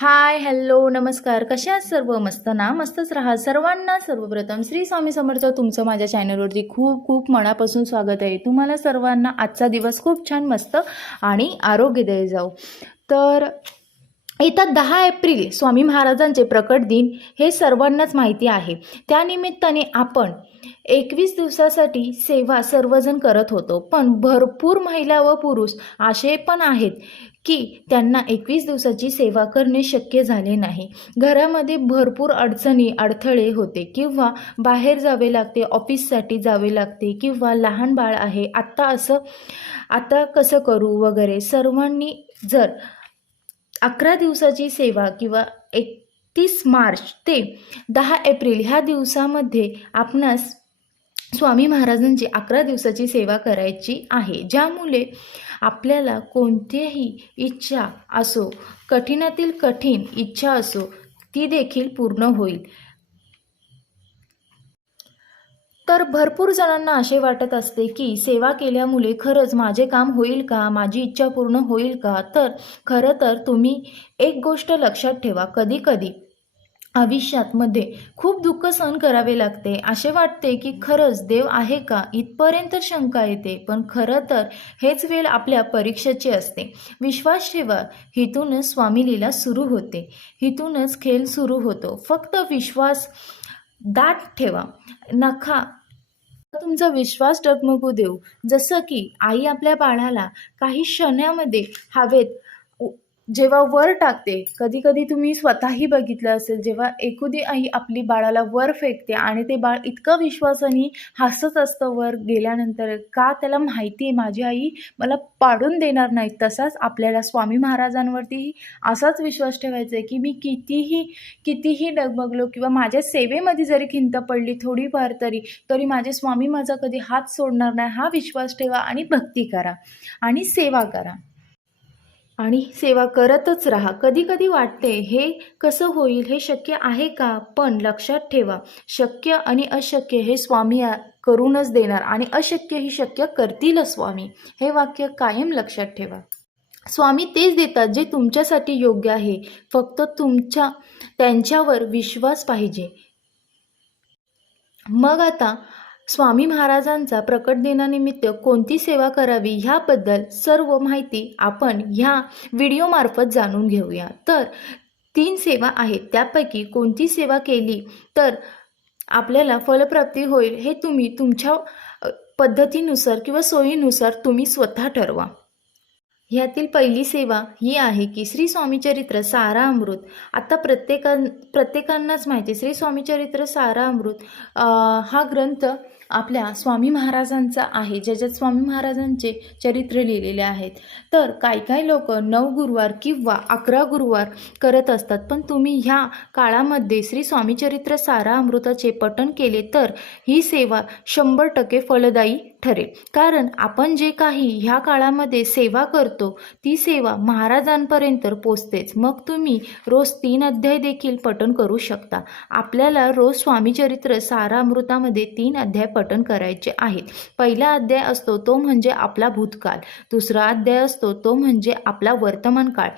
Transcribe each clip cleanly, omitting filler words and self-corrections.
हाय, hello, नमस्कार. कशा आहात सर्व? मस्त ना? मस्तच राहा. सर्वांना सर्वप्रथम श्री स्वामी समर्थ तुमचं माझ्या चॅनलवरती खूप खूप मनापासून स्वागत आहे. तुम्हाला सर्वांना आजचा दिवस खूप छान, मस्त आणि आरोग्यदायी जाऊ. तर येतात 10 एप्रिल स्वामी महाराजांचे प्रकट दिन हे सर्वांनाच माहिती आहे. त्यानिमित्ताने आपण 21 दिवसासाठी सेवा सर्वजण करत होतो. पण भरपूर महिला व पुरुष असे पण आहेत की त्यांना 21 दिवसाची सेवा करणे शक्य झाले नाही. घरामध्ये भरपूर अडचणी, अडथळे होते किंवा बाहेर जावे लागते, ऑफिससाठी जावे लागते किंवा लहान बाळ आहे, आता कसं करू वगैरे. सर्वांनी जर 11 दिवसाची सेवा किंवा 31 मार्च ते 10 एप्रिल ह्या दिवसामध्ये आपणास स्वामी महाराजांची 11 दिवसाची सेवा करायची आहे, ज्यामुळे आपल्याला कोणतीही इच्छा असो, कठीणातील कठीण इच्छा असो, ती देखील पूर्ण होईल. तर भरपूर जणांना असे वाटत असते की सेवा केल्यामुळे खरंच माझे काम होईल का, माझी इच्छा पूर्ण होईल का. तर खरं तर तुम्ही एक गोष्ट लक्षात ठेवा, कधी कधी आयुष्यामध्ये खूप दुःख सहन करावे लागते. असे वाटते की खरंच देव आहे का, इथपर्यंत शंका येते. पण खरं तर हेच वेळ आपल्या परीक्षेची असते. विश्वास ठेवा, हिथूनच स्वामी लीला सुरू होते, हिथूनच खेळ सुरू होतो. फक्त विश्वास दाट ठेवा, नका तुमचा विश्वास डगमगू देऊ. जसं की आई आपल्या बाळाला काही क्षणामध्ये हवेत जेव्हा वर टाकते, कधी कधी तुम्ही स्वतःही बघितलं असेल, जेव्हा एखादी आई आपली बाळाला वर फेकते आणि ते बाळ इतकं विश्वासाने हसत असतं वर गेल्यानंतर, का त्याला माहिती आहे माझी आई मला पाडून देणार नाही. तसाच आपल्याला स्वामी महाराजांवरतीही असाच विश्वास ठेवायचा आहे की मी कितीही कितीही डगमगलो किंवा माझ्या सेवेमध्ये जरी खिंत पडली थोडीफार तरी माझे स्वामी माझा कधी हात सोडणार नाही. हा विश्वास ठेवा आणि भक्ती करा आणि सेवा करा आणि सेवा करतच राहा. कधी कधी वाटते हे कसं होईल, हे शक्य आहे का. पण लक्षात ठेवा, शक्य आणि अशक्य हे स्वामी करूनच देणार आणि अशक्य ही शक्य करतीलच स्वामी. हे वाक्य कायम लक्षात ठेवा. स्वामी तेच देतात जे तुमच्यासाठी योग्य आहे. फक्त त्यांच्यावर विश्वास पाहिजे. मग आता स्वामी महाराजांचा प्रकट दिनानिमित्त कोणती सेवा करावी ह्याबद्दल सर्व माहिती आपण ह्या व्हिडिओमार्फत जाणून घेऊया. तर 3 सेवा आहेत, त्यापैकी कोणती सेवा केली तर आपल्याला फलप्राप्ती होईल हे तुम्ही तुमच्या पद्धतीनुसार किंवा सोयीनुसार तुम्ही स्वतः ठरवा. ह्यातील पहिली सेवा ही आहे की श्री स्वामीचरित्र सारामृत. आता प्रत्येकांनाच माहिती, श्री स्वामीचरित्र सारामृत हा ग्रंथ आपल्या स्वामी महाराजांचा आहे, ज्याच्यात स्वामी महाराजांचे चरित्र लिहिलेले आहेत. तर काही लोक 9 गुरुवार किंवा 11 गुरुवार करत असतात. पण तुम्ही ह्या काळामध्ये श्री स्वामीचरित्र सारामृताचे पठण केले तर ही सेवा 100% फलदायी ठरेल. कारण आपण जे काही ह्या काळामध्ये सेवा करतो ती सेवा महाराजांपर्यंत पोचतेच. मग तुम्ही रोज 3 अध्याय देखील पठण करू शकता. आपल्याला रोज स्वामीचरित्र सारामृतामध्ये 3 अध्याय पठण करायचे आहेत. पहिला अध्याय असतो तो म्हणजे आपला भूतकाळ, दुसरा अध्याय असतो तो म्हणजे आपला वर्तमान काळ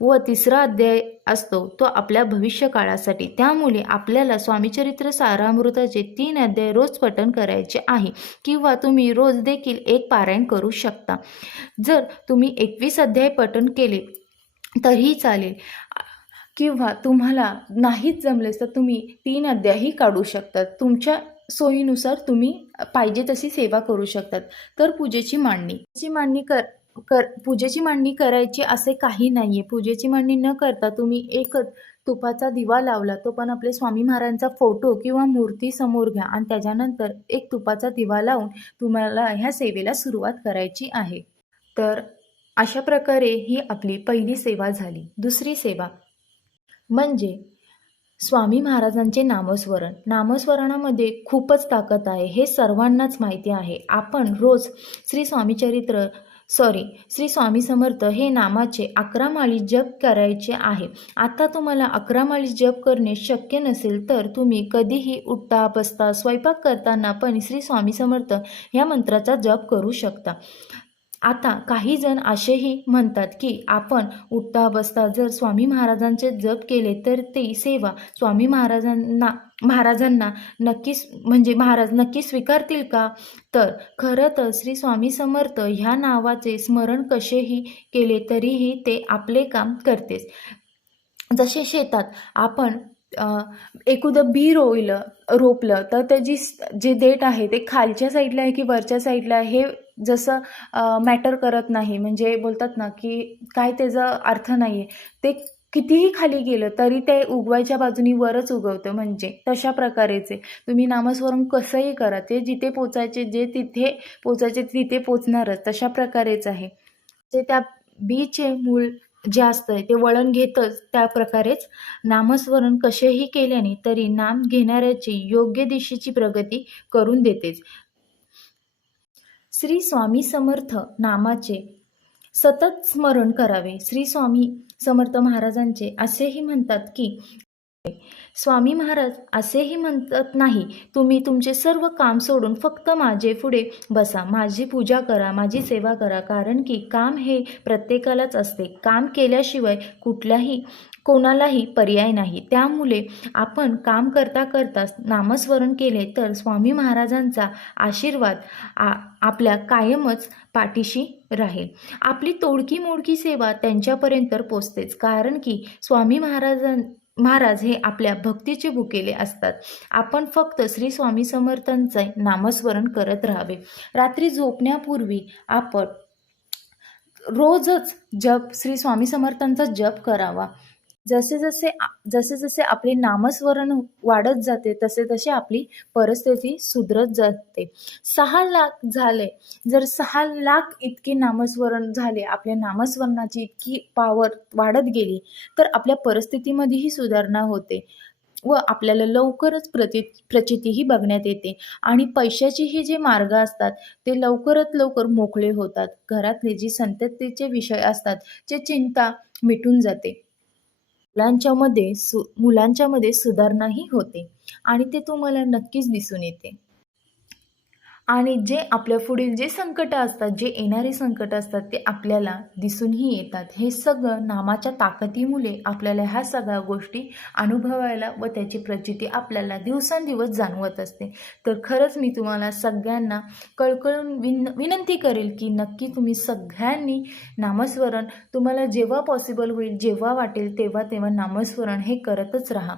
व तिसरा अध्याय असतो तो आपल्या भविष्य काळासाठी. त्यामुळे आपल्याला स्वामीचरित्र सारामृताचे 3 अध्याय रोज पठण करायचे आहे किंवा तुम्ही रोज देखील एक पारायण करू शकता. जर तुम्ही 21 अध्याय पठण केले तरीही चालेल किंवा तुम्हाला नाहीच जमलेस तर तुम्ही 3 अध्यायही काढू शकतात. तुमच्या सोयीनुसार तुम्ही पाहिजे तशी सेवा करू शकतात. तर पूजेची मांडणी करायची असे काही नाहीये. पूजेची मांडणी न करता तुम्ही एकच तुपाचा दिवा लावला, तो पण आपले स्वामी महाराजांचा फोटो किंवा मूर्ती समोर घ्या आणि त्याच्यानंतर एक तुपाचा दिवा लावून तुम्हाला ह्या सेवेला सुरुवात करायची आहे. तर अशा प्रकारे ही आपली पहिली सेवा झाली. दुसरी सेवा म्हणजे स्वामी महाराजांचे नामस्मरण. नामस्मरणामध्ये खूपच ताकद आहे, हे सर्वांनाच माहिती आहे. आपण रोज श्री स्वामी समर्थ हे नामाचे 11 माळी जप करायचे आहे. आता तुम्हाला 11 माळी जप करणे शक्य नसेल तर तुम्ही कधीही उठता बसता स्वयंपाक करताना पण श्री स्वामी समर्थ ह्या मंत्राचा जप करू शकता. आता काही जण असेही म्हणतात की आपण उठता बसता जर स्वामी महाराजांचे जप केले तर ती सेवा स्वामी महाराजांना नक्कीच म्हणजे महाराज नक्की स्वीकारतील का? तर खरं तर श्री स्वामी समर्थ ह्या नावाचे स्मरण कसेही केले तरीही ते आपले काम करतेच. जसे शेतात आपण एखादं बी रोपलं तर त्याची जे देठ आहे ते खालच्या साईडला आहे की वरच्या साईडला आहे हे जसं मॅटर करत नाही. म्हणजे बोलतात ना की काय त्याचा अर्थ नाही आहे. ते कितीही खाली गेलं तरी ते उगवायच्या बाजूनी वरच उगवतं. म्हणजे तशा प्रकारेच आहे. तुम्ही नामस्मरण कसंही करा, ते जिथे पोचायचे जे तिथे पोचायचे तिथे पोचणारच. तशा प्रकारेच आहे. ते त्या बीचे मूळ जे असतं ते वळण घेतच त्या प्रकारेच नामस्मरण कसेही केल्याने तरी नाम घेणाऱ्याची योग्य दिशेची प्रगती करून देतेच. श्री स्वामी समर्थ नामाचे सतत स्मरण करावे. श्री स्वामी समर्थ महाराजांचे असेही म्हणतात की स्वामी महाराज असेही म्हणत नाही, तुम्ही तुमचे सर्व काम सोडून फक्त माझे पुढे बसा, माझी पूजा करा, माझी सेवा करा. कारण की काम हे प्रत्येकालाच असते. काम केल्याशिवाय कोणालाही पर्याय नाही. त्यामुळे आपण काम करता करता नामस्मरण केले तर स्वामी महाराजांचा आशीर्वाद आपल्या कायमच पाठीशी राहील. आपली तोडकी मोडकी सेवा त्यांच्यापर्यंत पोचतेच. कारण की स्वामी महाराज हे आपल्या भक्तीचे भुकेले असतात. आपण फक्त श्री स्वामी समर्थांचे नामस्मरण करत राहावे. रात्री झोपण्यापूर्वी आपण रोजच श्री स्वामी समर्थांचा जप करावा. जसे जसे आपले नामस्मरण वाढत जाते तसे तसे आपली परिस्थिती सुधरत जाते. 6 लाख झाले, जर 6 लाख इतके नामस्मरण झाले, आपल्या नामस्मरणाची इतकी पावर वाढत गेली तर आपल्या परिस्थितीमध्येही सुधारणा होते व आपल्याला लवकरच प्रचितीही बघण्यात येते आणि पैशाचेही जे मार्ग असतात ते लवकरात लवकर मोकळे होतात. घरातले जी संततीचे विषय असतात जे चिंता मिटून जाते. मुलांच्यामध्ये सुधारणाही होते आणि ते तुम्हाला नक्कीच दिसून येते. आणि जे आपल्या पुढील जे संकट असतात, जे येणारे संकट असतात ते आपल्याला दिसूनही येतात. हे सगळं नामाच्या ताकदीमुळे आपल्याला ह्या सगळ्या गोष्टी अनुभवायला व त्याची प्रचिती आपल्याला दिवसेंदिवस जाणवत असते. तर खरंच मी तुम्हाला सगळ्यांना कळकळून विनंती करेल की नक्की तुम्ही सगळ्यांनी नामस्मरण तुम्हाला जेव्हा पॉसिबल होईल, जेव्हा वाटेल तेव्हा तेव्हा नामस्मरण हे करतच राहा.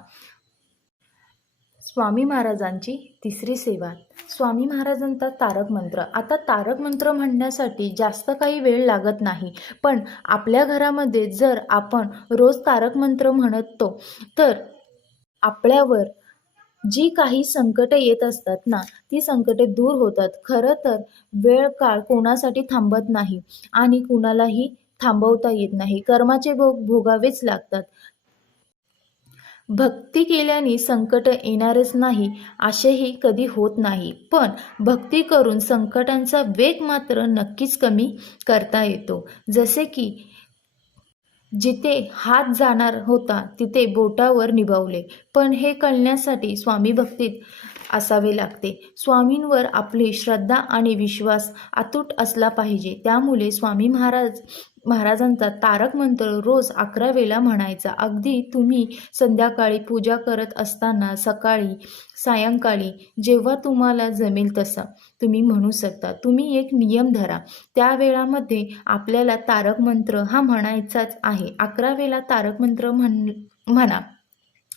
स्वामी महाराजांची तिसरी सेवा. स्वामी महाराजांचा तारक मंत्र. आता तारक मंत्र म्हणण्यासाठी जास्त काही वेळ लागत नाही, पण आपल्या घरामध्ये जर आपण रोज तारक मंत्र म्हणतो तर आपल्यावर जी काही संकटे येत असतात ना, ती संकटे दूर होतात. खरं तर वेळ काळ कोणासाठी थांबत नाही आणि कुणालाही थांबवता येत नाही. कर्माचे भोग भोगावेच लागतात. भक्ती केल्याने संकट येणारच नाही असेही कधी होत नाही, पण भक्ती करून संकटांचा वेग मात्र नक्कीच कमी करता येतो. जसे की जिथे हात जाणार होता तिथे बोटावर निभावले, पण हे कळण्यासाठी स्वामी भक्तीत असावे लागते. स्वामींवर आपली श्रद्धा आणि विश्वास अतूट असला पाहिजे. त्यामुळे स्वामी महाराजांचा तारक मंत्र रोज 11 वेळा म्हणायचा. अगदी तुम्ही संध्याकाळी पूजा करत असताना, सकाळी, सायंकाळी जेव्हा तुम्हाला जमेल तसं तुम्ही म्हणू शकता. तुम्ही एक नियम धरा. त्या वेळामध्ये आपल्याला तारक मंत्र हा म्हणायचाच आहे. 11 वेळा तारक मंत्र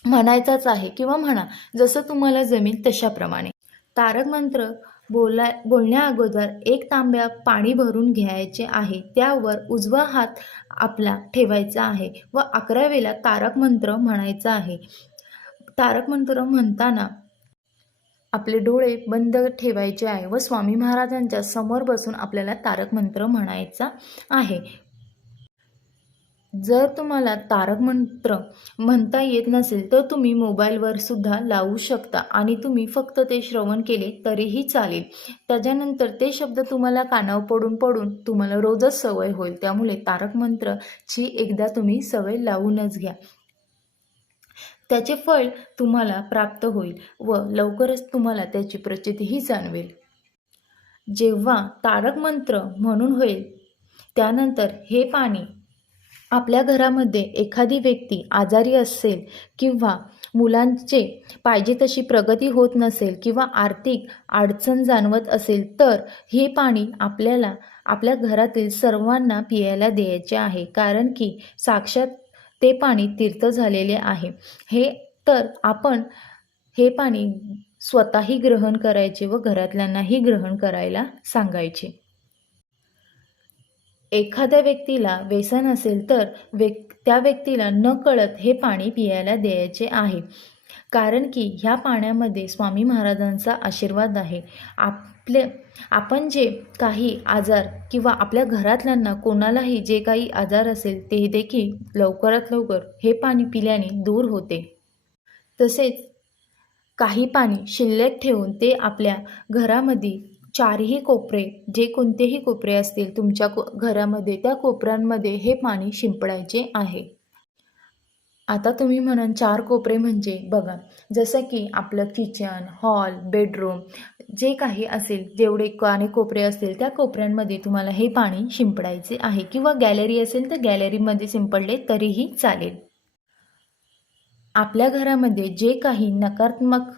म्हणायचाच आहे किंवा म्हणा, जसं तुम्हाला जमेल तशाप्रमाणे. तारक मंत्र बोलण्या अगोदर 1 तांब्या पाणी भरून घ्यायचे आहे. त्यावर उजवा हात आपला ठेवायचा आहे व 11 वेळा तारक मंत्र म्हणायचा आहे. तारक मंत्र म्हणताना आपले डोळे बंद ठेवायचे आहे व स्वामी महाराजांच्या समोर बसून आपल्याला तारक मंत्र म्हणायचा आहे. जर तुम्हाला तारक मंत्र म्हणता येत नसेल तर तुम्ही मोबाईलवर सुद्धा लावू शकता आणि तुम्ही फक्त ते श्रवण केले तरीही चालेल. त्याच्यानंतर ते शब्द तुम्हाला कानावर पडून तुम्हाला रोजच सवय होईल. त्यामुळे तारक मंत्रची एकदा तुम्ही सवय लावूनच घ्या. त्याचे फळ तुम्हाला प्राप्त होईल व लवकरच तुम्हाला त्याची प्रचितीही जाणवेल. जेव्हा तारक मंत्र म्हणून होईल त्यानंतर हे पाणी आपल्या घरामध्ये एखादी व्यक्ती आजारी असेल किंवा मुलांचे पाहिजे तशी प्रगती होत नसेल किंवा आर्थिक अडचण जाणवत असेल तर हे पाणी आपल्याला आपल्या घरातील सर्वांना पियायला द्यायचे आहे, कारण की साक्षात ते पाणी तीर्थ झालेले आहे. हे तर आपण हे पाणी स्वतःही ग्रहण करायचे व घरातल्यांनाही ग्रहण करायला सांगायचे. एखाद्या व्यक्तीला व्यसन असेल तर त्या व्यक्तीला नकळत हे पाणी पियायला द्यायचे आहे, कारण की ह्या पाण्यामध्ये स्वामी महाराजांचा आशीर्वाद आहे. आपण जे काही आजार किंवा आपल्या घरातल्यांना कोणालाही जे काही आजार असेल ते देखील लवकरात लवकर हे पाणी पिल्याने दूर होते. तसेच काही पाणी शिल्लक ठेवून ते आपल्या घरामध्ये चारही कोपरे, जे कोणतेही कोपरे असतील तुमच्या घरामध्ये, त्या कोपऱ्यांमध्ये हे पाणी शिंपडायचे आहे. आता तुम्ही म्हणाल 4 कोपरे म्हणजे बघा, जसं की आपलं किचन, हॉल, बेडरूम जे काही असेल, जेवढे कोपरे असतील त्या कोपऱ्यांमध्ये तुम्हाला हे पाणी शिंपडायचे आहे, किंवा गॅलरी असेल तर गॅलरीमध्ये शिंपडले तरीही चालेल. आपल्या घरामध्ये जे काही नकारात्मक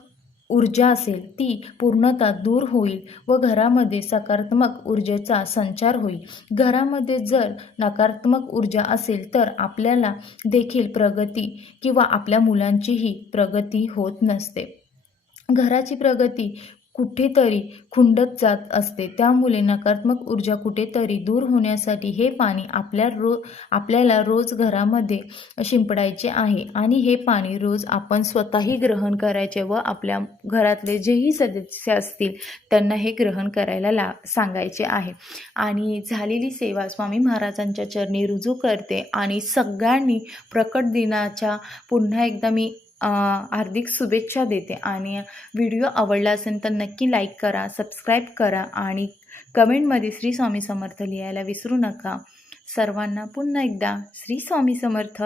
ऊर्जा असेल ती पूर्णतः दूर होईल व घरामध्ये सकारात्मक ऊर्जेचा संचार होईल. घरामध्ये जर नकारात्मक ऊर्जा असेल तर आपल्याला देखील प्रगती किंवा आपल्या मुलांचीही प्रगती होत नसते. घराची प्रगती कुठेतरी खुंटत जात असते. त्यामुळे नकारात्मक ऊर्जा कुठेतरी दूर होण्यासाठी हे पाणी आपल्याला रोज घरामध्ये शिंपडायचे आहे, आणि हे पाणी रोज आपण स्वतःही ग्रहण करायचे व आपल्या घरातले जेही सदस्य असतील त्यांना हे ग्रहण करायला सांगायचे आहे. आणि झालेली सेवा स्वामी महाराजांच्या चरणी रुजू करते, आणि सगळ्यांनी प्रकट दिनाच्या पुन्हा एकदा मी हार्दिक शुभेच्छा देते. आणि व्हिडिओ आवडला असेल तर नक्की लाईक करा, सबस्क्राईब करा आणि कमेंटमध्ये श्री स्वामी समर्थ लिहायला विसरू नका. सर्वांना पुन्हा एकदा श्री स्वामी समर्थ.